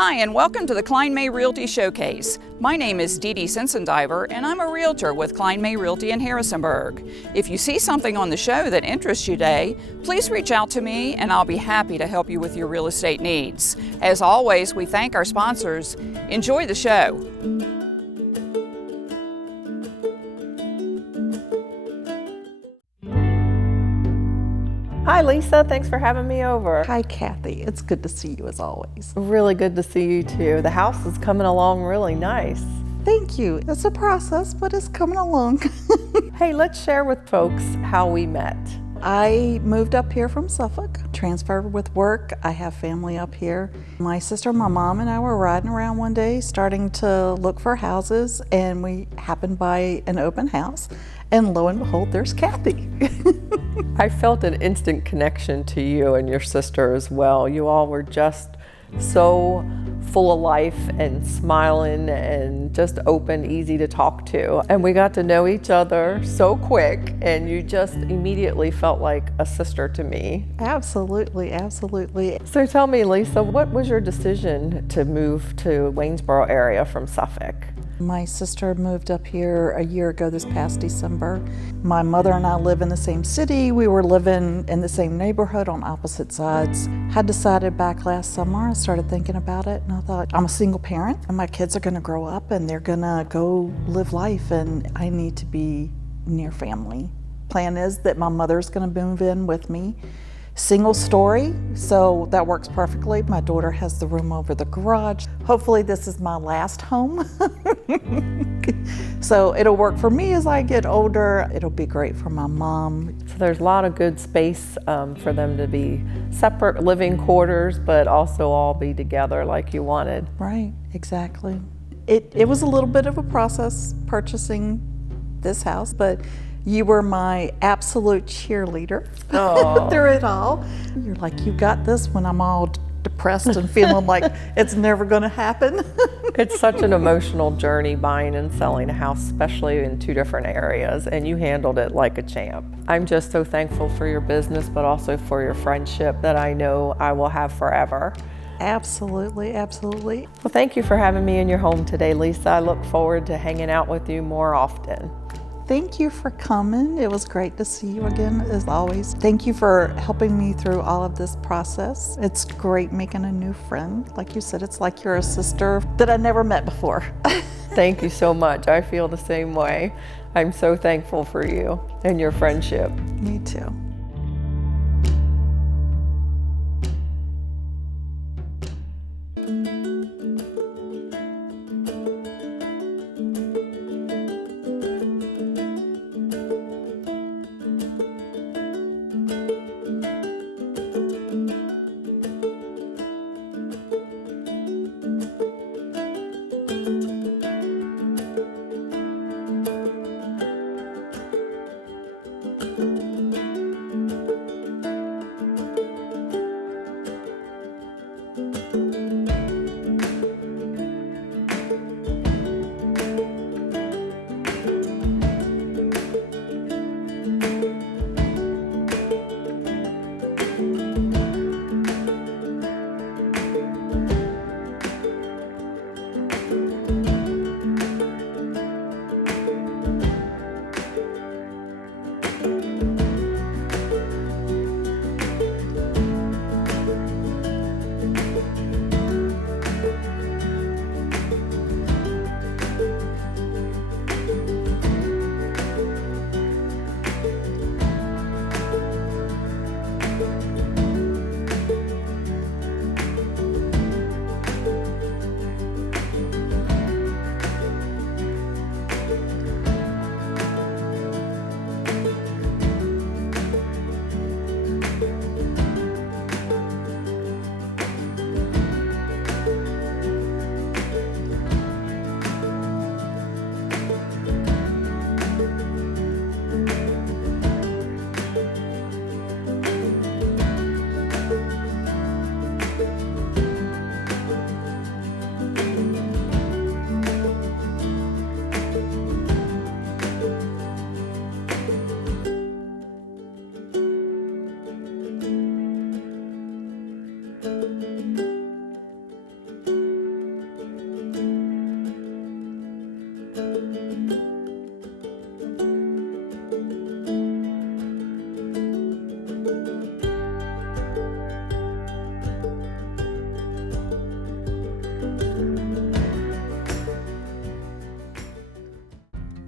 Hi, and welcome to the Kline May Realty Showcase. My name is Dee Dee Sencindiver, and I'm a realtor with Kline May Realty in Harrisonburg. If you see something on the show that interests you today, please reach out to me and I'll be happy to help you with your real estate needs. As always, we thank our sponsors. Enjoy the show. Hi Lisa, thanks for having me over. Hi Cathy, it's good to see you as always. Really good to see you too. The house is coming along really nice. Thank you. It's a process, but it's coming along. Hey, let's share with folks how we met. I moved up here from Suffolk, transferred with work. I have family up here. My sister, my mom, and I were riding around one day starting to look for houses, and we happened by an open house, and lo and behold, there's Cathy. I felt an instant connection to you and your sister as well. You all were just so full of life and smiling and just open, easy to talk to. And we got to know each other so quick, and you just immediately felt like a sister to me. Absolutely, absolutely. So tell me, Lisa, what was your decision to move to Waynesboro area from Suffolk? My sister moved up here a year ago this past December. My mother and I live in the same city. We were living in the same neighborhood on opposite sides. Had decided back last summer, I started thinking about it, and I thought, I'm a single parent and my kids are gonna grow up and they're gonna go live life, and I need to be near family. Plan is that my mother's gonna move in with me. Single story, so that works perfectly. My daughter has the room over the garage. Hopefully this is my last home. So it'll work for me as I get older. It'll be great for my mom. So there's a lot of good space for them to be separate living quarters, but also all be together like you wanted. Right, exactly. It was a little bit of a process purchasing this house, but you were my absolute cheerleader through it all. You're like, you got this when I'm all depressed and feeling like it's never gonna happen. It's such an emotional journey buying and selling a house, especially in two different areas, and you handled it like a champ. I'm just so thankful for your business, but also for your friendship that I know I will have forever. Absolutely, absolutely. Well, thank you for having me in your home today, Lisa. I look forward to hanging out with you more often. Thank you for coming. It was great to see you again, as always. Thank you for helping me through all of this process. It's great making a new friend. Like you said, it's like you're a sister that I never met before. Thank you so much. I feel the same way. I'm so thankful for you and your friendship. Me too.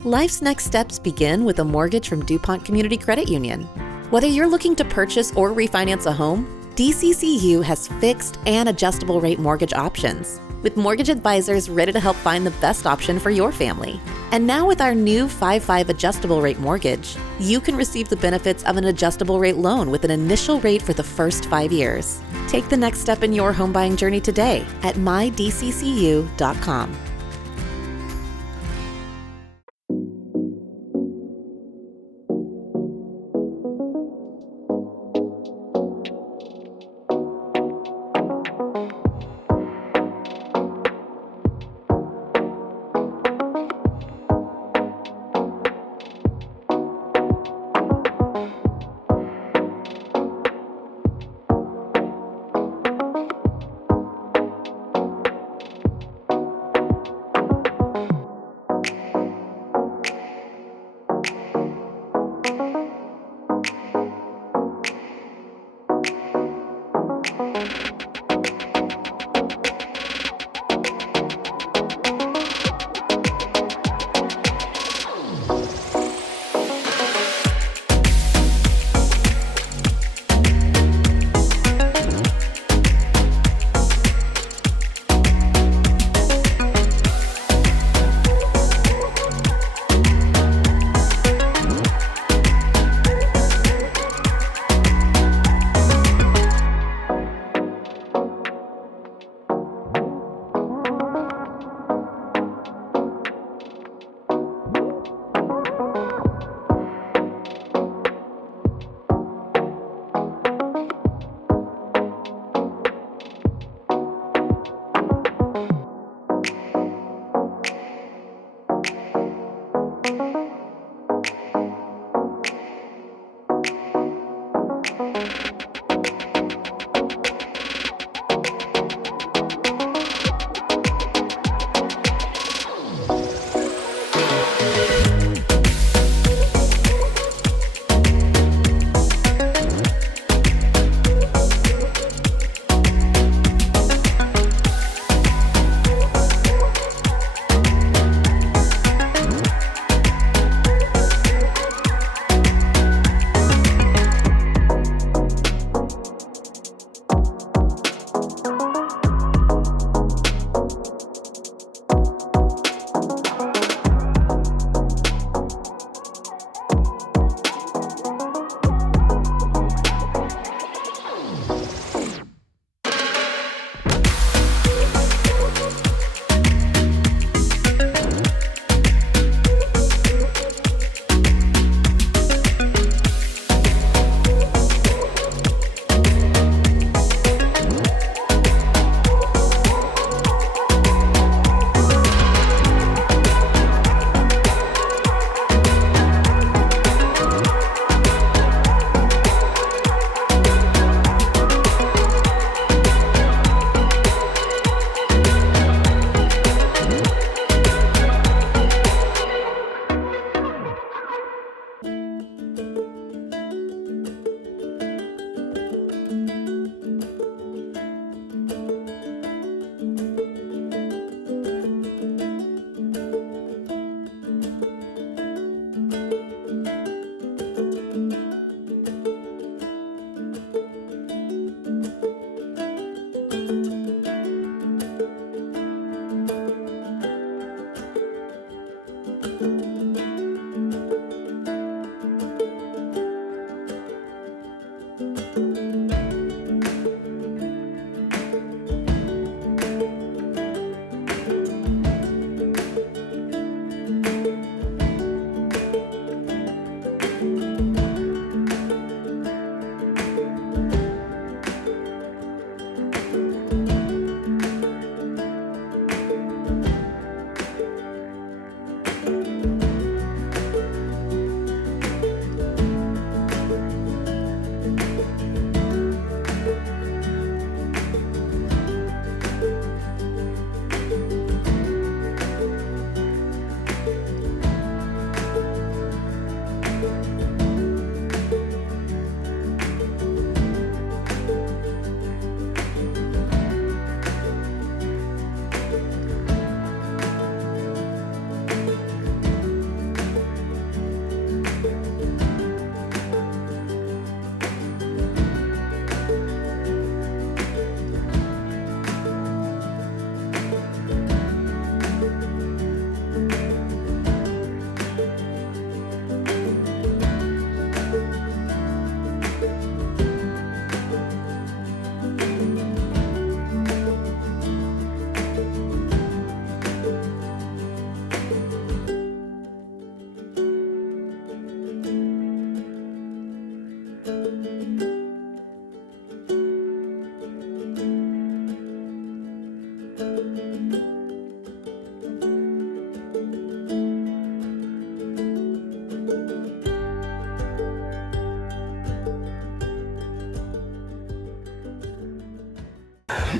Life's next steps begin with a mortgage from DuPont Community Credit Union. Whether you're looking to purchase or refinance a home, DCCU has fixed and adjustable rate mortgage options, with mortgage advisors ready to help find the best option for your family. And now with our new 5/5 adjustable rate mortgage, you can receive the benefits of an adjustable rate loan with an initial rate for the first 5 years. Take the next step in your home buying journey today at mydccu.com. Thank you.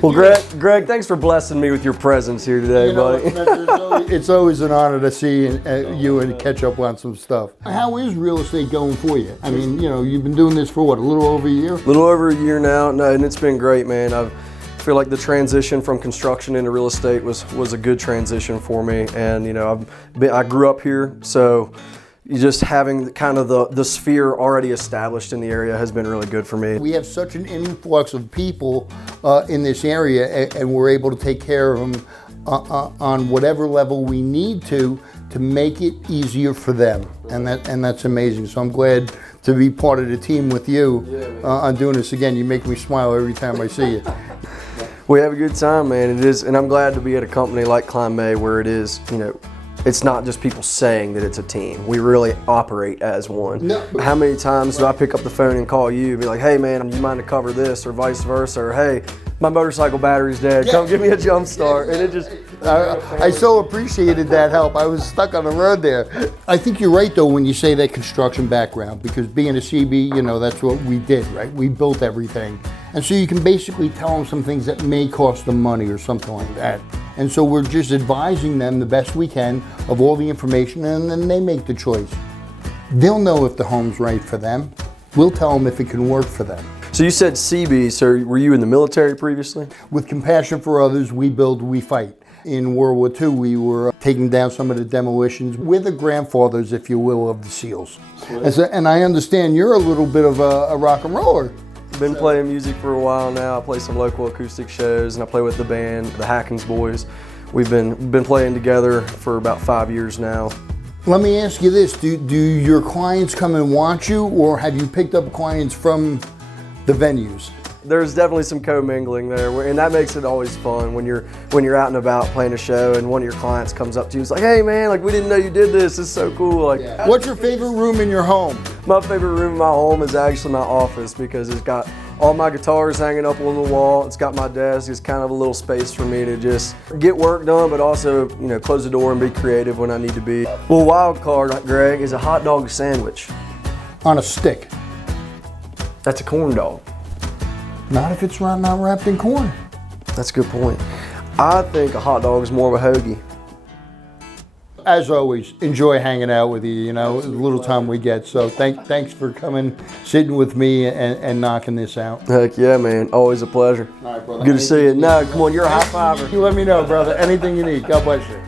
Well, Greg, thanks for blessing me with your presence here today, buddy. It's always an honor to see you and catch up on some stuff. How is real estate going for you? I mean, you've been doing this for what, a little over a year? A little over a year now, no, and it's been great, man. I feel like the transition from construction into real estate was a good transition for me, and I grew up here, so just having kind of the sphere already established in the area has been really good for me. We have such an influx of people in this area, and we're able to take care of them on whatever level we need to make it easier for them, and that's amazing. So I'm glad to be part of the team with you on doing this again. You make me smile every time I see you. We have a good time, man. It is, and I'm glad to be at a company like Kline May where it is, it's not just people saying that it's a team. We really operate as one. No. How many times do I pick up the phone and call you and be like, hey man, you mind to cover this, or vice versa, or hey, my motorcycle battery's dead, come give me a jump start. And it just, I so appreciated that help. I was stuck on the road there. I think you're right though when you say that construction background, because being a CB, that's what we did, right? We built everything. And so you can basically tell them some things that may cost them money or something like that. And so we're just advising them the best we can of all the information, and then they make the choice. They'll know if the home's right for them. We'll tell them if it can work for them. So you said CB, so were you in the military previously? With compassion for others, we build, we fight. In World War II, we were taking down some of the demolitions. We're the grandfathers, if you will, of the SEALs. And I understand you're a little bit of a rock and roller. Been playing music for a while now. I play some local acoustic shows, and I play with the band, the Hackins Boys. We've been playing together for about 5 years now. Let me ask you this, do your clients come and watch you, or have you picked up clients from the venues? There's definitely some co-mingling there, and that makes it always fun when you're out and about playing a show and one of your clients comes up to you and is like, hey man, like we didn't know you did this, it's so cool. Like, what's your favorite room in your home? My favorite room in my home is actually my office, because it's got all my guitars hanging up on the wall. It's got my desk. It's kind of a little space for me to just get work done, but also, close the door and be creative when I need to be. Well, wild card, Greg, is a hot dog sandwich. On a stick. That's a corn dog. Not if it's not wrapped in corn. That's a good point. I think a hot dog is more of a hoagie. As always, enjoy hanging out with you, the little time we get. So thanks for coming, sitting with me and knocking this out. Heck yeah, man. Always a pleasure. All right, brother. Good to see you. No, come on, you're a high fiver. You let me know, brother. Anything you need. God bless you.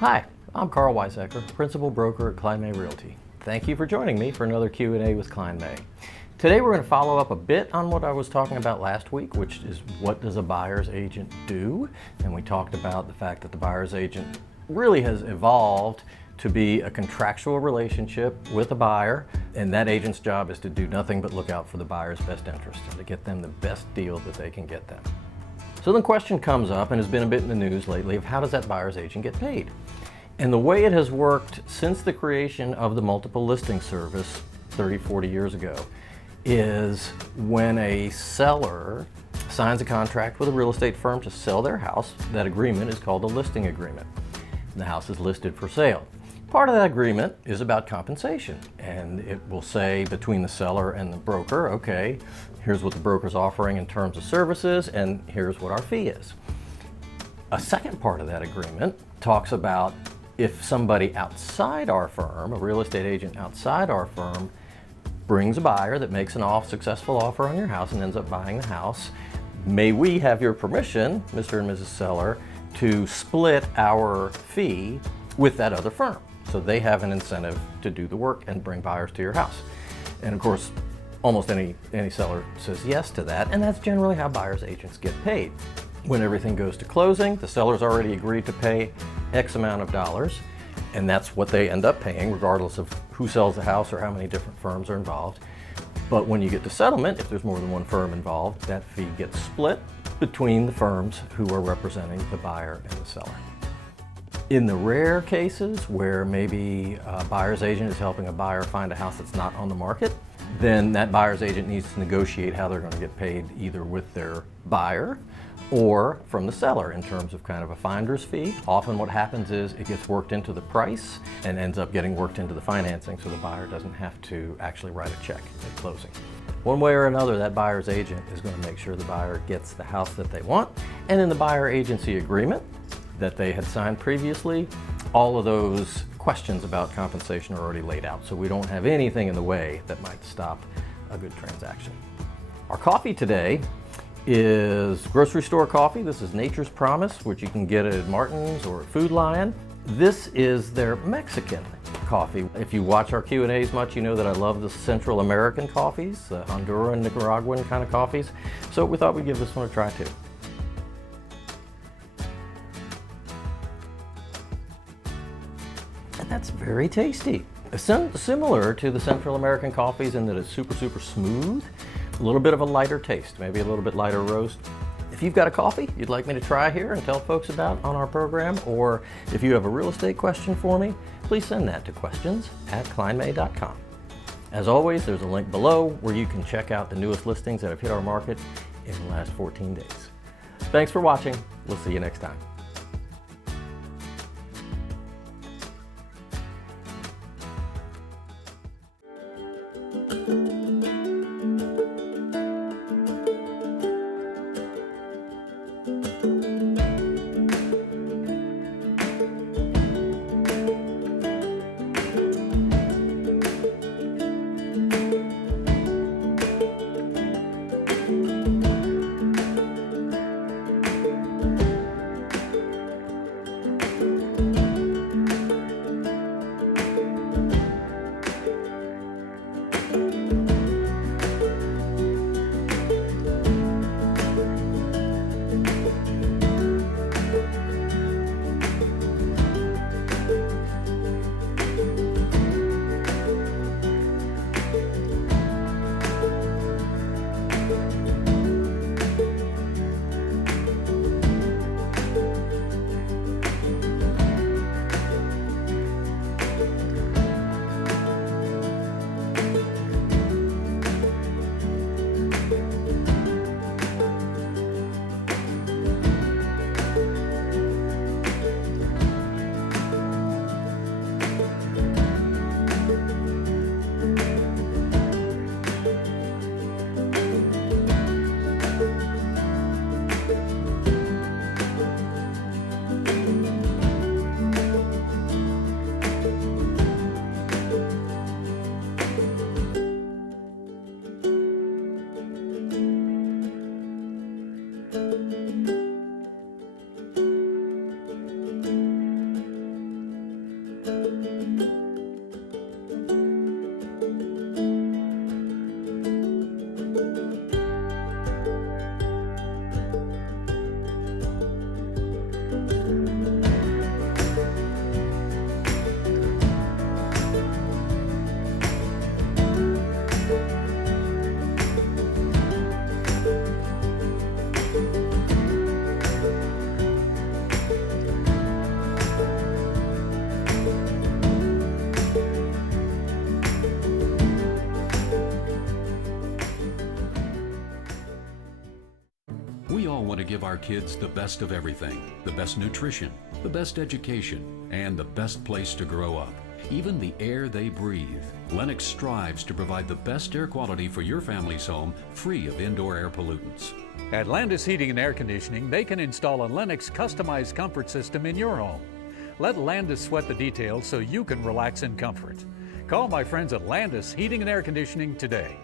Hi, I'm Karl Waizecker, Principal Broker at Kline May Realty. Thank you for joining me for another Q&A with Kline May. Today we're going to follow up a bit on what I was talking about last week, which is what does a buyer's agent do? And we talked about the fact that the buyer's agent really has evolved to be a contractual relationship with a buyer, and that agent's job is to do nothing but look out for the buyer's best interest and to get them the best deal that they can get them. So the question comes up, and has been a bit in the news lately, of how does that buyer's agent get paid? And the way it has worked since the creation of the multiple listing service 30, 40 years ago is when a seller signs a contract with a real estate firm to sell their house, that agreement is called a listing agreement. The house is listed for sale. Part of that agreement is about compensation, and it will say between the seller and the broker, okay, here's what the broker's offering in terms of services, and here's what our fee is. A second part of that agreement talks about if somebody outside our firm, a real estate agent outside our firm, brings a buyer that makes an successful offer on your house and ends up buying the house, may we have your permission, Mr. and Mrs. Seller, to split our fee with that other firm. So they have an incentive to do the work and bring buyers to your house. And of course, almost any seller says yes to that, and that's generally how buyer's agents get paid. When everything goes to closing, the seller's already agreed to pay X amount of dollars, and that's what they end up paying regardless of who sells the house or how many different firms are involved. But when you get to settlement, if there's more than one firm involved, that fee gets split between the firms who are representing the buyer and the seller. In the rare cases where maybe a buyer's agent is helping a buyer find a house that's not on the market, then that buyer's agent needs to negotiate how they're going to get paid either with their buyer or from the seller in terms of kind of a finder's fee. Often what happens is it gets worked into the price and ends up getting worked into the financing so the buyer doesn't have to actually write a check at closing. One way or another, that buyer's agent is going to make sure the buyer gets the house that they want. And in the buyer agency agreement that they had signed previously, all of those questions about compensation are already laid out. So we don't have anything in the way that might stop a good transaction. Our coffee today is grocery store coffee. This is Nature's Promise, which you can get at Martin's or at Food Lion. This is their Mexican coffee. If you watch our Q&As much, you know that I love the Central American coffees, the Honduran, Nicaraguan kind of coffees. So we thought we'd give this one a try too. And that's very tasty. Similar to the Central American coffees in that it's super, super smooth. A little bit of a lighter taste, maybe a little bit lighter roast. If you've got a coffee you'd like me to try here and tell folks about on our program, or if you have a real estate question for me, please send that to questions@klinemay.com. As always, there's a link below where you can check out the newest listings that have hit our market in the last 14 days. Thanks for watching. We'll see you next time. We all want to give our kids the best of everything, the best nutrition, the best education, and the best place to grow up. Even the air they breathe. Lennox strives to provide the best air quality for your family's home, free of indoor air pollutants. At Landis Heating and Air Conditioning, they can install a Lennox customized comfort system in your home. Let Landis sweat the details so you can relax in comfort. Call my friends at Landis Heating and Air Conditioning today.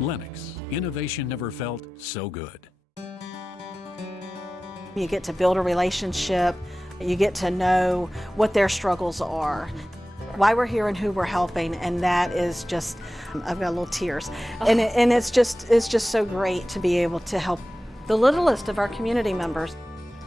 Lennox, innovation never felt so good. You get to build a relationship, you get to know what their struggles are, why we're here and who we're helping, and that is just, I've got little tears. And it's just so great to be able to help the littlest of our community members.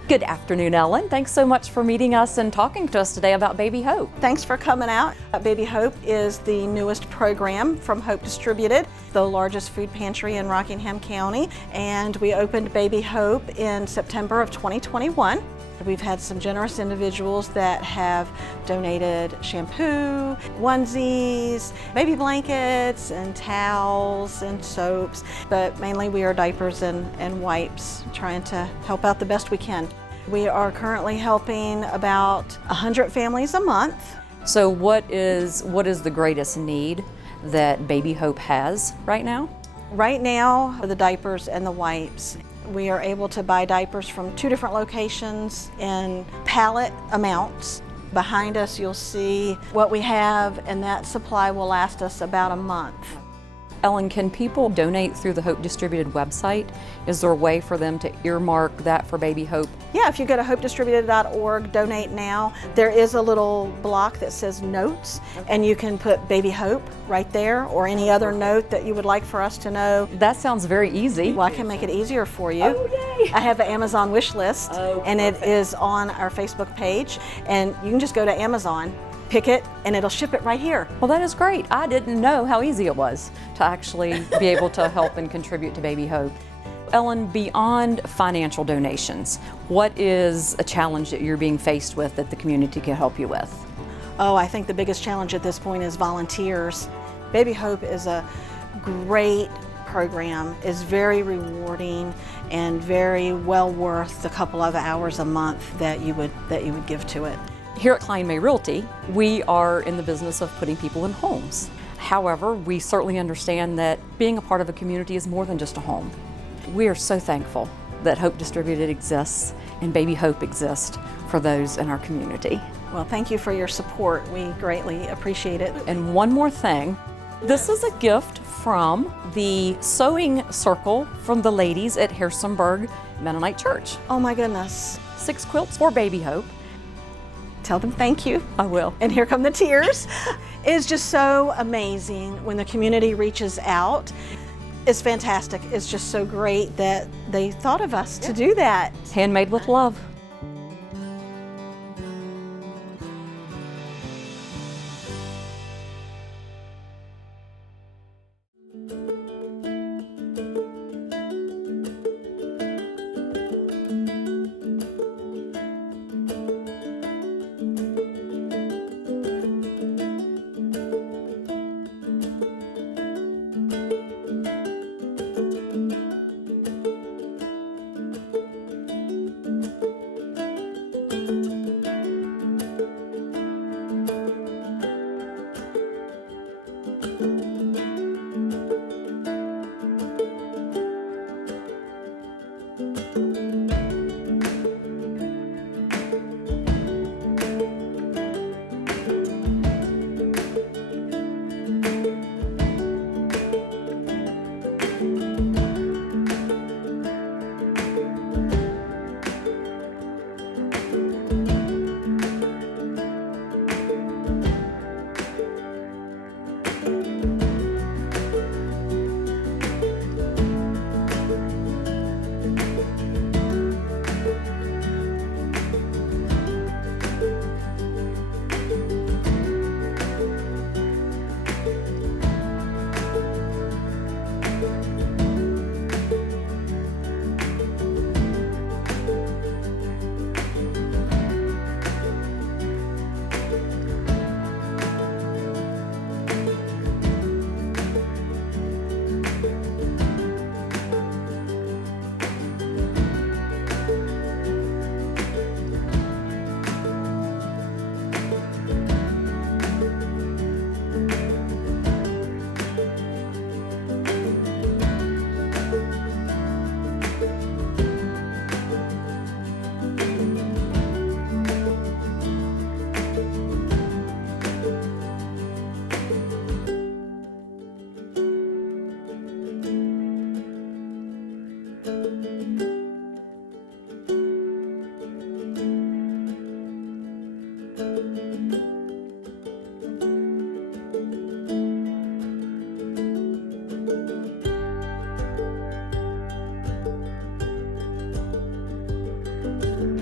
Good afternoon, Ellen. Thanks so much for meeting us and talking to us today about Baby Hope. Thanks for coming out. Baby Hope is the newest program from Hope Distributed, the largest food pantry in Rockingham County, and we opened Baby Hope in September of 2021. We've had some generous individuals that have donated shampoo, onesies, baby blankets, and towels and soaps, but mainly we are diapers and wipes, trying to help out the best we can. We are currently helping about 100 families a month. So what is the greatest need that Baby Hope has right now? Right now, the diapers and the wipes. We are able to buy diapers from 2 different locations in pallet amounts. Behind us you'll see what we have, and that supply will last us about a month. Ellen, can people donate through the Hope Distributed website? Is there a way for them to earmark that for Baby Hope? Yeah, if you go to hopedistributed.org, donate now, there is a little block that says notes, and you can put Baby Hope right there, or any other note that you would like for us to know. That sounds very easy. Well, I can make it easier for you. Oh, yay! I have an Amazon wish list, and it perfect. is on our Facebook page, and you can just go to Amazon, pick it, and it'll ship it right here. Well, that is great. I didn't know how easy it was to actually be able to help and contribute to Baby Hope. Ellen, beyond financial donations, what is a challenge that you're being faced with that the community can help you with? Oh, I think the biggest challenge at this point is volunteers. Baby Hope is a great program, is very rewarding and very well worth the couple of hours a month that you would give to it. Here at Kline May Realty, we are in the business of putting people in homes. However, we certainly understand that being a part of a community is more than just a home. We are so thankful that Hope Distributed exists and Baby Hope exists for those in our community. Well, thank you for your support. We greatly appreciate it. And one more thing, this is a gift from the sewing circle from the ladies at Harrisonburg Mennonite Church. Oh my goodness. 6 quilts for Baby Hope. Tell them thank you. I will. And here come the tears. It's just so amazing when the community reaches out. It's fantastic. It's just so great that they thought of us to do that. Handmade with love.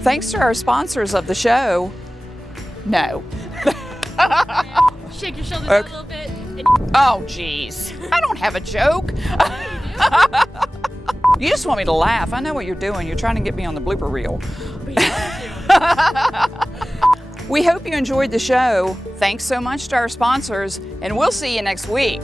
Thanks to our sponsors of the show. No. Shake your shoulders out a little bit. Oh, geez. I don't have a joke. You just want me to laugh. I know what you're doing. You're trying to get me on the blooper reel. We hope you enjoyed the show. Thanks so much to our sponsors, and we'll see you next week.